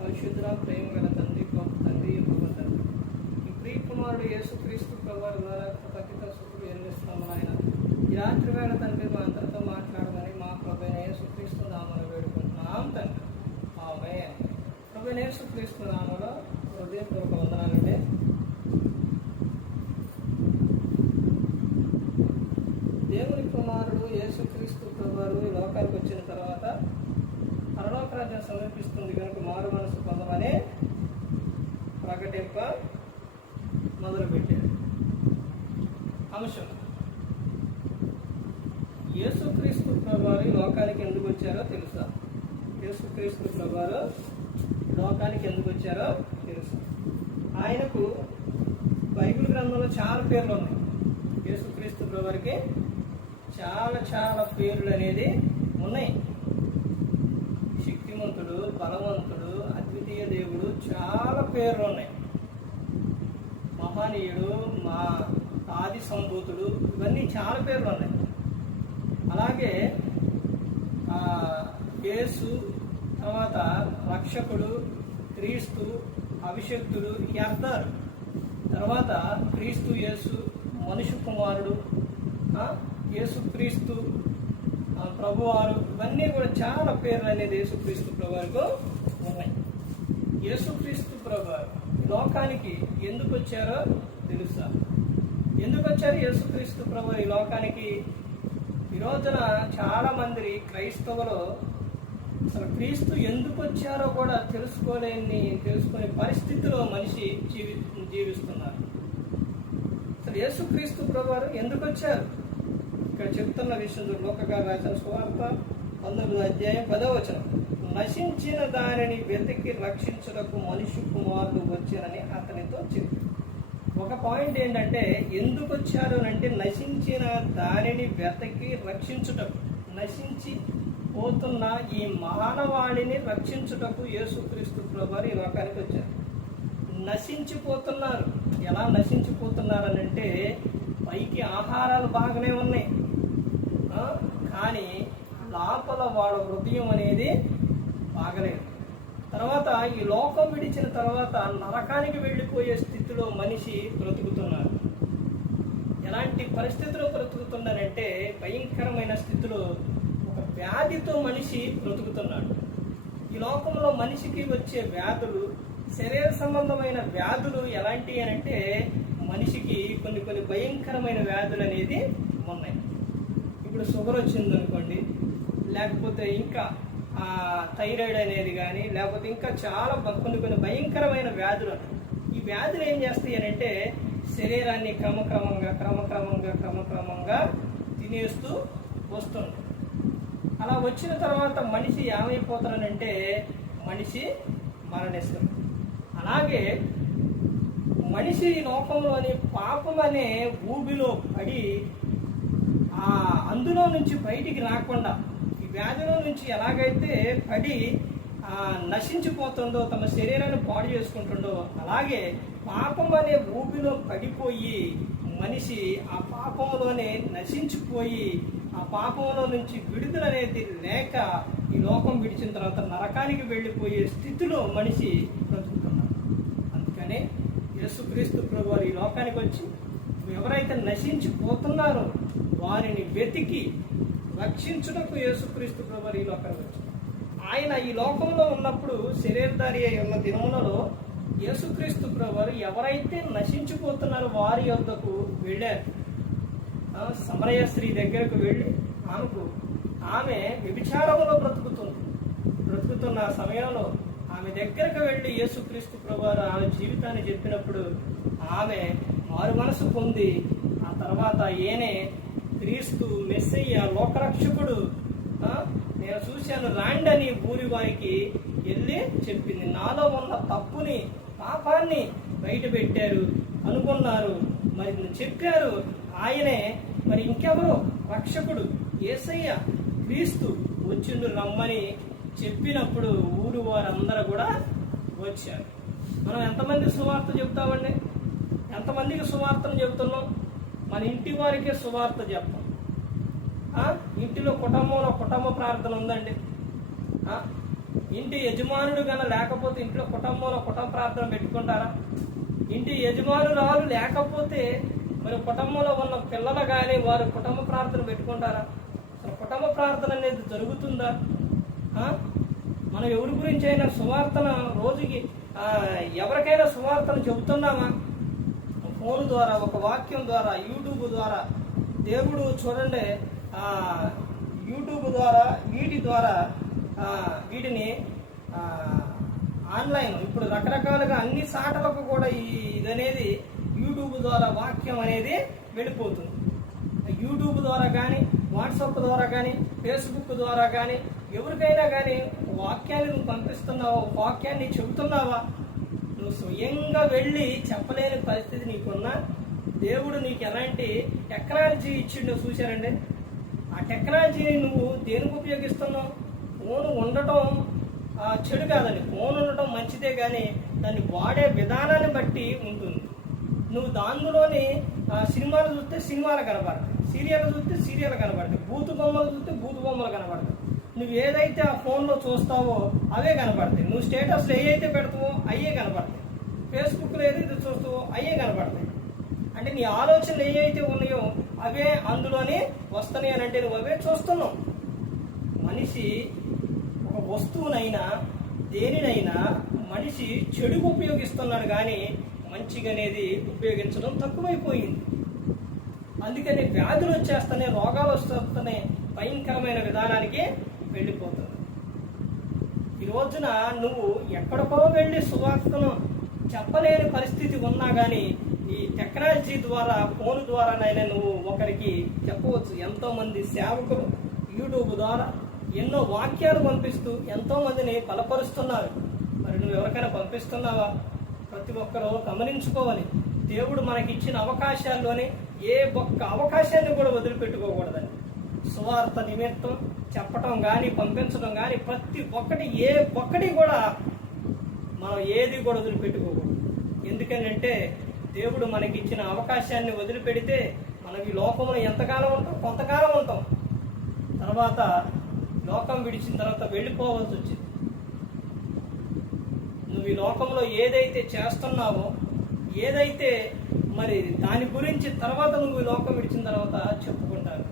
పరిశుద్ధ ప్రేమ గల తండ్రి, గొప్ప తండ్రి, గొప్ప తండ్రి, ఈ ప్రియ కుమారుడు యేసుక్రీస్తు ప్రభువారి ద్వారా కృతజ్ఞత స్తుతులు చెల్లిస్తున్నాము నాయన. ఈ రాత్రి వేళ తండ్రి మా అందరితో మాట్లాడమని మా ప్రభువైన యేసుక్రీస్తు నామమున వేడుకుంటున్నాం తండ్రి. ఆమేన్. ప్రభువైన యేసుక్రీస్తు నామములో హృదయపూర్వక వందనాలండి. దేవుని కుమారుడు యేసుక్రీస్తు ప్రభువారు ఈ లోకానికి వచ్చిన తర్వాత పరలోక రాజ్యం సమీపిస్తుంది కనుక మారు మనసు పొందమని ప్రకటింప మొదలుపెట్టారు. అంశం: యేసుక్రీస్తు ప్రభువారు ఈ లోకానికి ఎందుకు వచ్చారో తెలుసా? యేసుక్రీస్తు ప్రభువారు లోకానికి ఎందుకు వచ్చారో తెలుసా? ఆయనకు బైబిల్ గ్రంథంలో చాలా పేర్లు ఉన్నాయి. యేసుక్రీస్తు ప్రభువారికి చాలా చాలా పేర్లు అనేది ఉన్నాయి. శక్తిమంతుడు, బలవంతుడు, అద్వితీయ దేవుడు, చాలా పేర్లు ఉన్నాయి. మహనీయుడు, మా ఆది సంభూతుడు, ఇవన్నీ చాలా పేర్లు ఉన్నాయి. అలాగే యేసు, తర్వాత రక్షకుడు, క్రీస్తు, అభిషక్తుడు, ఈ అర్థాలు. తర్వాత క్రీస్తు యేసు, మనుష్య కుమారుడు, యేసుక్రీస్తు ప్రభువారు, ఇవన్నీ కూడా చాలా పేర్లు అనేది యేసుక్రీస్తు ప్రభువారికి ఉన్నాయి. యేసుక్రీస్తు ప్రభువారు లోకానికి ఎందుకు వచ్చారో తెలుసా? ఎందుకు వచ్చారు యేసుక్రీస్తు ప్రభువారు ఈ లోకానికి? ఈ రోజున చాలా మంది క్రైస్తవులు అసలు క్రీస్తు ఎందుకు వచ్చారో కూడా తెలుసుకునే పరిస్థితిలో మనిషి జీవిస్తున్నారు. అసలు యేసుక్రీస్తు ప్రభువారు ఎందుకు వచ్చారు? ఇక్కడ చెప్తున్న విషయం లోకగారు రాసిన సువార్త 19వ అధ్యాయం 10వ వచనం: నశించిన దానిని వెతికి రక్షించుటకు మనుష్య కుమారుడు వచ్చారని అతనితో చెప్పి. ఒక పాయింట్ ఏంటంటే ఎందుకు వచ్చారు అంటే నశించిన దానిని వెతికి రక్షించుటకు, నశించి పోతున్న ఈ మానవాళిని రక్షించుటకు యేసుక్రీస్తు ప్రభువారు ఈ లోకానికి వచ్చారు. నశించిపోతున్నారు. ఎలా నశించిపోతున్నారనంటే పైకి ఆహారాలు బాగానే ఉన్నాయి, కానీ లోపల వాళ్ళ హృదయం అనేది బాగలేదు. తర్వాత ఈ లోకం విడిచిన తర్వాత నరకానికి వెళ్ళిపోయే స్థితిలో మనిషి బ్రతుకుతున్నారు. ఎలాంటి పరిస్థితిలో బ్రతుకుతున్నారంటే భయంకరమైన స్థితిలో ఒక వ్యాధితో మనిషి బ్రతుకుతున్నాడు. ఈ లోకంలో మనిషికి వచ్చే వ్యాధులు, శరీర సంబంధమైన వ్యాధులు ఎలాంటివి అంటే మనిషికి కొన్ని భయంకరమైన వ్యాధులు అనేది ఉన్నాయి. ఇప్పుడు షుగర్ వచ్చింది అనుకోండి, లేకపోతే ఇంకా థైరాయిడ్ అనేది కానీ, లేకపోతే ఇంకా చాలా కొన్ని భయంకరమైన వ్యాధులు. ఈ వ్యాధులు ఏం చేస్తాయి అంటే శరీరాన్ని క్రమక్రమంగా తినేస్తూ వస్తుంది. అలా వచ్చిన తర్వాత మనిషి ఏమైపోతానంటే మనిషి మరణిస్తుంది. అలాగే మనిషి లోకంలోని పాపం అనే ఊబిలో పడి అందులో నుంచి బయటికి రాకుండా, ఈ వ్యాధిలో నుంచి ఎలాగైతే పడి నశించిపోతుందో, తమ శరీరాన్ని పాడు చేసుకుంటుండో, అలాగే పాపం అనే ఊబిలో పడిపోయి మనిషి ఆ పాపంలోనే నశించిపోయి ఆ పాపంలో నుంచి విడుదల అనేది లేక ఈ లోకం విడిచిన తర్వాత నరకానికి వెళ్ళిపోయే స్థితిలో మనిషి బ్రతుకుతున్నారు. అందుకనే యేసుక్రీస్తు ప్రభువారు ఈ లోకానికి వచ్చి ఎవరైతే నశించిపోతున్నారో వారిని వెతికి రక్షించుటకు యేసుక్రీస్తు ప్రభువారు ఈ లోకానికి వచ్చారు. ఆయన ఈ లోకంలో ఉన్నప్పుడు శరీరధారి అయి ఉన్న దినములలో యేసుక్రీస్తు ప్రభువారు ఎవరైతే నశించిపోతున్నారో వారి యొద్దకు వెళ్ళారు. సమరయ స్త్రీ దగ్గరకు వెళ్ళి ఆమె వ్యభిచారములో బ్రతుకుతున్న సమయంలో ఆమె దగ్గరకు వెళ్ళి యేసుక్రీస్తు ప్రభువారు ఆమె జీవితాన్ని చెప్పినప్పుడు ఆమె మారు మనసు పొంది ఆ తర్వాత ఏనే క్రీస్తు మెస్సయ్య లోకరక్షకుడు నేను చూశాను రాండి అని ఊరి వారికి వెళ్ళి చెప్పింది. నాలో ఉన్న తప్పుని, పాపాన్ని బయట పెట్టారు అనుకున్నారు, మరి చెప్పారు. ఆయనే మరి ఇంకెవరో రక్షకుడు యేసయ్య క్రీస్తు వచ్చిండు రమ్మని చెప్పినప్పుడు ఊరు వారందరూ కూడా వచ్చారు. మనం ఎంతమంది సువార్త చెప్తామండి? ఎంతమందికి సువార్తను చెబుతున్నాం? మన ఇంటి వారికే సువార్త చెప్తాం. ఇంటిలో కుటుంబ ప్రార్థన ఉందండి. ఇంటి యజమానుడు గన లేకపోతే ఇంట్లో కుటుంబంలో కుటుంబ ప్రార్థన పెట్టుకుంటారా? ఇంటి యజమానురాలు లేకపోతే మరి కుటుంబంలో ఉన్న పిల్లలు కానీ వారు కుటుంబ ప్రార్థన పెట్టుకుంటారా? అసలు కుటుంబ ప్రార్థన అనేది జరుగుతుందా? మనం ఎవరి గురించి అయినా సువార్తన రోజుకి ఎవరికైనా సువార్తను చెబుతున్నామా? ఫోన్ ద్వారా, ఒక వాక్యం ద్వారా, యూట్యూబ్ ద్వారా. దేవుడు చూడండి, యూట్యూబ్ ద్వారా, వీటి ద్వారా, వీటిని ఆన్లైన్ ఇప్పుడు రకరకాలుగా అన్ని సాటలకు కూడా ఇదనేది యూట్యూబ్ ద్వారా వాక్యం అనేది వెళ్ళిపోతుంది. యూట్యూబ్ ద్వారా కానీ, వాట్సాప్ ద్వారా కానీ, ఫేస్బుక్ ద్వారా కానీ ఎవరికైనా కానీ వాక్యాన్ని నువ్వు పంపిస్తున్నావా? వాక్యాన్ని చెబుతున్నావా? నువ్వు స్వయంగా వెళ్ళి చెప్పలేని పరిస్థితి నీకున్నా దేవుడు నీకు ఎలాంటి టెక్నాలజీ ఇచ్చిండో చూశారండి. ఆ టెక్నాలజీని నువ్వు దేనికి ఉపయోగిస్తున్నావు? ఫోన్ ఉండటం చెడు కాదండి, ఫోన్ ఉండటం మంచిదే, కానీ దాన్ని వాడే విధానాన్ని బట్టి ఉంటుంది. నువ్వు దానిలోని సినిమాలు చూస్తే సినిమాలు కనబడతాయి, సీరియల్ చూస్తే సీరియల్ కనబడతాయి, బూతు బొమ్మలు చూస్తే బూతు బొమ్మలు కనబడతాయి. నువ్వు ఏదైతే ఆ ఫోన్లో చూస్తావో అవే కనబడతాయి. నువ్వు స్టేటస్లో ఏదైతే పెడతావో అయ్యే కనబడతాయి. ఫేస్బుక్లో ఏదైతే చూస్తావో అయ్యే కనబడతాయి. అంటే నీ ఆలోచనలు ఏవైతే ఉన్నాయో అవే అందులోనే వస్తున్నాయి అని అంటే నువ్వు అవే చూస్తున్నావు. మనిషి ఒక వస్తువునైనా దేనినైనా మనిషి చెడుకు ఉపయోగిస్తున్నాడు, కానీ మంచిగా అనేది ఉపయోగించడం తక్కువైపోయింది. అందుకని వ్యాధులు వచ్చేస్తేనే, రోగాలు వస్తేనే భయంకరమైన విధానానికి వెళ్ళిపోతుంది. ఈ రోజున నువ్వు ఎక్కడికో వెళ్ళి సువార్తను చెప్పలేని పరిస్థితి ఉన్నా కానీ ఈ టెక్నాలజీ ద్వారా, ఫోన్ ద్వారానైనా నువ్వు ఒకరికి చెప్పవచ్చు. ఎంతోమంది సేవకులు యూట్యూబ్ ద్వారా ఎన్నో వాక్యాలు పంపిస్తూ ఎంతో మందిని బలపరుస్తున్నారు. మరి నువ్వు ఎవరికైనా పంపిస్తున్నావా? ప్రతి ఒక్కరూ గమనించుకోవాలి. దేవుడు మనకిచ్చిన అవకాశాల్లోనే ఏ ఒక్క అవకాశాన్ని కూడా వదిలిపెట్టుకోకూడదని. సువార్త నిమిత్తం చెప్పటం కానీ, పంపించడం కానీ ప్రతి ఒక్కటి ఏ ఒక్కటి కూడా మనం ఏది కూడా వదిలిపెట్టుకోకూడదు. ఎందుకంటే దేవుడు మనకిచ్చిన అవకాశాన్ని వదిలిపెడితే మనం ఈ లోకంలో ఎంతకాలం ఉంటాం? కొంతకాలం ఉంటాం. తర్వాత లోకం విడిచిన తర్వాత వెళ్ళిపోవాల్సి వచ్చింది. నువ్వు ఈ లోకంలో ఏదైతే చేస్తున్నావో, ఏదైతే మరి దాని గురించి తర్వాత నువ్వు ఈ లోకం విడిచిన తర్వాత చెప్పుకుంటారు.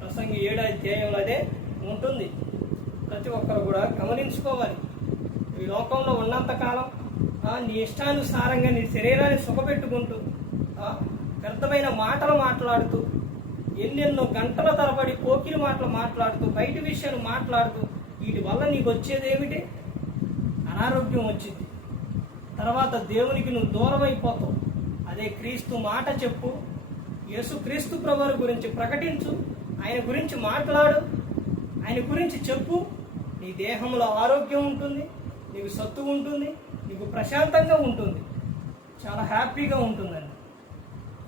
ప్రసంగి 7వ అధ్యాయంలో అదే ఉంటుంది. ప్రతి ఒక్కరు కూడా గమనించుకోవాలి. ఈ లోకంలో ఉన్నంతకాలం నీ ఇష్టానుసారంగా నీ శరీరాన్ని సుఖపెట్టుకుంటూ వ్యర్థమైన మాటలు మాట్లాడుతూ, ఎన్నెన్నో గంటల తరబడి పోకిరి మాటలు మాట్లాడుతూ, బయట విషయాలు మాట్లాడుతూ, వీటి వల్ల నీకు వచ్చేది ఏమిటి? అనారోగ్యం వచ్చింది. తర్వాత దేవునికి నువ్వు దూరం అయిపోతావు. అదే క్రీస్తు మాట చెప్పు, యేసు క్రీస్తు ప్రభువు గురించి ప్రకటించు, ఆయన గురించి మాట్లాడు, ఆయన గురించి చెప్పు. నీ దేహంలో ఆరోగ్యం ఉంటుంది, నీకు సత్తు ఉంటుంది, నీకు ప్రశాంతంగా ఉంటుంది, చాలా హ్యాపీగా ఉంటుందండి.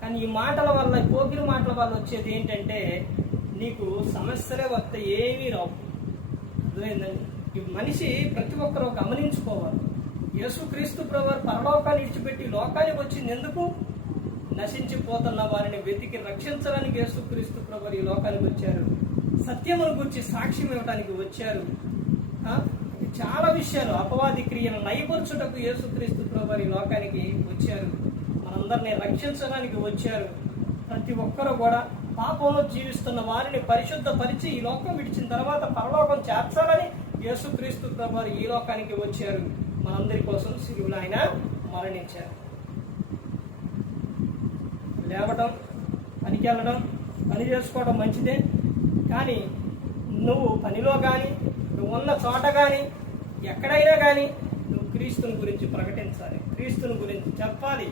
కానీ ఈ మాటల వల్ల, పోకిరి మాటల వల్ల వచ్చేది ఏంటంటే నీకు సమస్యలే వస్తే ఏమీ రావు. అర్థమైందండి? ఈ మనిషి ప్రతి ఒక్కరూ గమనించుకోవాలి. యేసుక్రీస్తు ప్రభువు పరలోకాన్ని విడిచిపెట్టి లోకానికి వచ్చింది ఎందుకు? నశించిపోతున్న వారిని వెతికి రక్షించడానికి యేసుక్రీస్తు ప్రభువు ఈ లోకానికి వచ్చారు. సత్యమును గురించి సాక్ష్యం ఇవ్వడానికి వచ్చారు. చాలా విషయాలు, అపవాది క్రియను నయపరచుటకు యేసుక్రీస్తు ప్రభువు ఈ లోకానికి వచ్చారు. మనందరినీ రక్షించడానికి వచ్చారు. ప్రతి ఒక్కరూ కూడా పాపంలో జీవిస్తున్న వారిని పరిశుద్ధపరిచి ఈ లోకం విడిచిన తర్వాత పరలోకం చేర్చాలని యేసుక్రీస్తు ప్రభువు ఈ లోకానికి వచ్చారు. మనందరి కోసం శిలువలో ఆయన మరణించారు. లేవడం, పనికి వెళ్ళడం, పని చేసుకోవడం మంచిదే, కానీ నువ్వు పనిలో కానీ, నువ్వు ఉన్న చోట కానీ, ఎక్కడైనా కానీ నువ్వు క్రీస్తుని గురించి ప్రకటించాలి, క్రీస్తుని గురించి చెప్పాలి.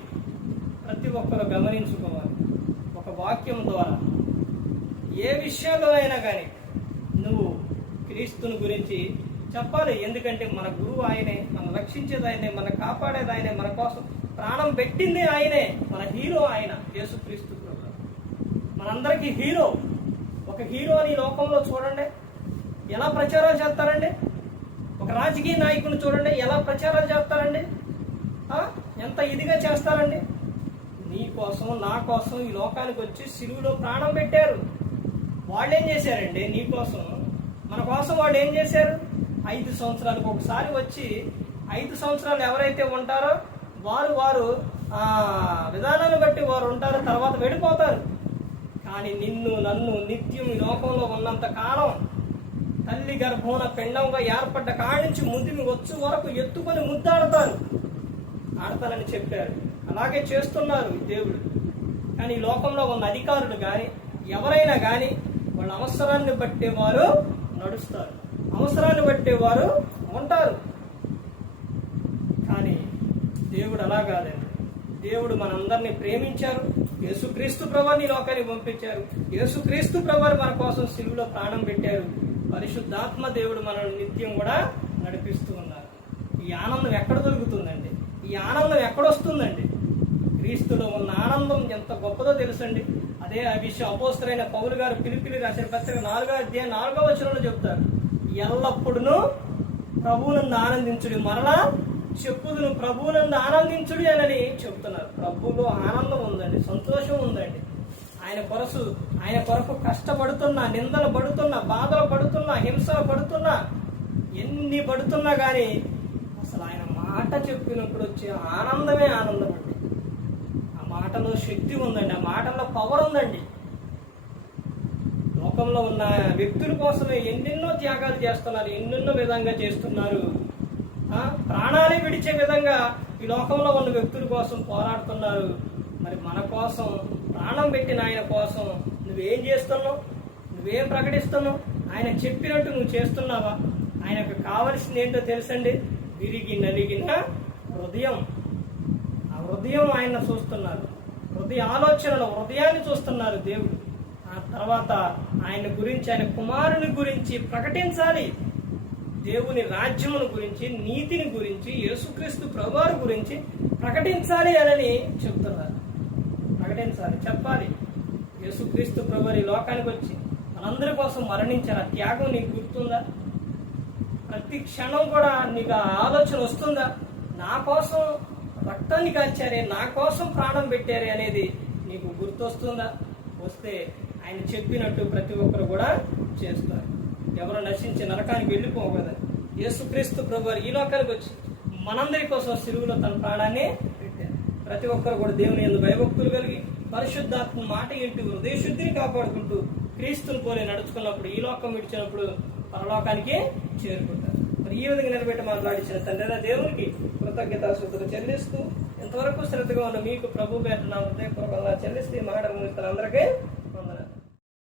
ప్రతి ఒక్కరు గమనించుకోవాలి. ఒక వాక్యం ద్వారా ఏ విషయాల్లో అయినా కానీ నువ్వు క్రీస్తుని గురించి చెప్పాలి. ఎందుకంటే మన గురువు ఆయనే, మనం రక్షించేది ఆయనే, మన కాపాడేది ఆయనే, మన కోసం ప్రాణం పెట్టింది ఆయనే, మన హీరో ఆయన యేసుక్రీస్తు ప్రభువు. మనందరికీ హీరో. ఒక హీరోని లోకంలో చూడండి ఎలా ప్రచారాలు చేస్తారండి. ఒక రాజకీయ నాయకుని చూడండి ఎలా ప్రచారాలు చేస్తారండి. ఎంత ఇదిగా చేస్తారండి. నీ కోసం, నా కోసం ఈ లోకానికి వచ్చి సిలువలో ప్రాణం పెట్టారు. వాళ్ళు ఏం చేశారండి? నీ కోసం, మన కోసం వాళ్ళు ఏం చేశారు? 5 సంవత్సరాలకు ఒకసారి వచ్చి 5 సంవత్సరాలు ఎవరైతే ఉంటారో వారు విధానాన్ని బట్టి వారు ఉంటారు, తర్వాత వెళ్ళిపోతారు. కానీ నిన్ను నన్ను నిత్యం ఈ లోకంలో ఉన్నంత కాలం తల్లి గర్భమున పిండంగా ఏర్పడ్డ కాడి నుంచి ముదిమి వచ్చు వరకు ఎత్తుకొని ఆడతానని చెప్పారు. అలాగే చేస్తున్నారు దేవుడు. కానీ ఈ లోకంలో ఉన్న అధికారులు కానీ ఎవరైనా కానీ వాళ్ళ అవసరాన్ని బట్టి వారు నడుస్తారు, అవసరాన్ని బట్టి వారు ఉంటారు. కానీ దేవుడు అలా కాదండి. దేవుడు మనందరినీ ప్రేమించారు. యేసుక్రీస్తు ప్రభువుని లోకానికి పంపించారు. యేసుక్రీస్తు ప్రభువు మన కోసం సిలువలో ప్రాణం పెట్టారు. పరిశుద్ధాత్మ దేవుడు మనల్ని నిత్యం కూడా నడిపిస్తూ ఉన్నారు. ఈ ఆనందం ఎక్కడ దొరుకుతుందండి? ఈ ఆనందం ఎక్కడొస్తుందండి? క్రీస్తులో ఉన్న ఆనందం ఎంత గొప్పదో తెలుసండి. అదే ఆ విషయం అపోస్తలుడైన పౌలు గారు ఫిలిప్పీయులకు రాసిన పత్రిక 4వ అధ్యాయం 4వ వచనంలో చెప్తారు. ఎల్లప్పుడూ ప్రభువునందు ఆనందించుడి, మరలా చెప్పుదును ప్రభువునందు ఆనందించుడి అని చెప్తున్నారు. ప్రభువులో ఆనందం ఉందండి, సంతోషం ఉందండి. ఆయన కొరకు కష్టపడుతున్నా, నిందలు పడుతున్నా, బాధలు పడుతున్నా, హింసలు పడుతున్నా, ఎన్ని పడుతున్నా కానీ అసలు ఆయన మాట చెప్పినప్పుడు వచ్చే ఆనందమే ఆనందం అండి. ఆ మాటలో శక్తి ఉందండి, ఆ మాటల్లో పవర్ ఉందండి. లోకంలో ఉన్న వ్యక్తుల కోసమే ఎన్నెన్నో త్యాగాలు చేస్తున్నారు, ఎన్నెన్నో విధంగా చేస్తున్నారు. ప్రాణాలే విడిచే విధంగా ఈ లోకంలో ఉన్న వ్యక్తుల కోసం పోరాడుతున్నారు. మరి మన కోసం ప్రాణం పెట్టిన ఆయన కోసం నువ్వేం చేస్తున్నావు? నువ్వేం ప్రకటిస్తున్నావు? ఆయన చెప్పినట్టు నువ్వు చేస్తున్నావా? ఆయనకు కావలసింది ఏంటో తెలుసండి, విరిగి నలిగిన హృదయం. ఆ హృదయం ఆయన చూస్తున్నారు, హృదయ ఆలోచనలు, హృదయాన్ని చూస్తున్నారు దేవుడు. ఆ తర్వాత ఆయన గురించి, ఆయన కుమారుని గురించి ప్రకటించాలి. దేవుని రాజ్యమును గురించి, నీతిని గురించి, యేసుక్రీస్తు ప్రభువారి గురించి ప్రకటించాలి అని చెప్తున్నారు. ప్రకటించాలి, చెప్పాలి. యేసుక్రీస్తు ప్రభువారి లోకానికి వచ్చి మనందరి కోసం మరణించారు. ఆ త్యాగం నీకు గుర్తుందా? ప్రతి క్షణం కూడా నీకు ఆ ఆలోచన వస్తుందా? నా కోసం రక్తాన్ని కాల్చారే, నా కోసం ప్రాణం పెట్టారే అనేది నీకు గుర్తొస్తుందా? వస్తే ఆయన చెప్పినట్టు ప్రతి ఒక్కరు కూడా చేస్తారు. ఎవరు నశించి నరకానికి వెళ్ళిపోకూడదు. యేసుక్రీస్తు ప్రభువారు ఈ లోకానికి వచ్చి మనందరి కోసం సిలువలో తన ప్రాణాన్ని పెట్టారు. ప్రతి ఒక్కరు కూడా దేవుని యందు భయభక్తులు కలిగి పరిశుద్ధాత్మ మాట ఇంటి హృదయ శుద్ధిని కాపాడుకుంటూ క్రీస్తుని పోలి నడుచుకున్నప్పుడు, ఈ లోకం విడిచినప్పుడు పరలోకానికి చేరుకుంటారు. మరి ఈ విధంగా నిలబెట్టి మాట్లాడించిన తండ్రి దేవునికి కృతజ్ఞతాస్తుతులు చెల్లిస్తూ, ఎంతవరకు శ్రద్ధగా ఉన్న మీకు ప్రభు పేట నా హృదయపూర్వకంగా చెల్లిస్తూ ఈ మాట అందరికీ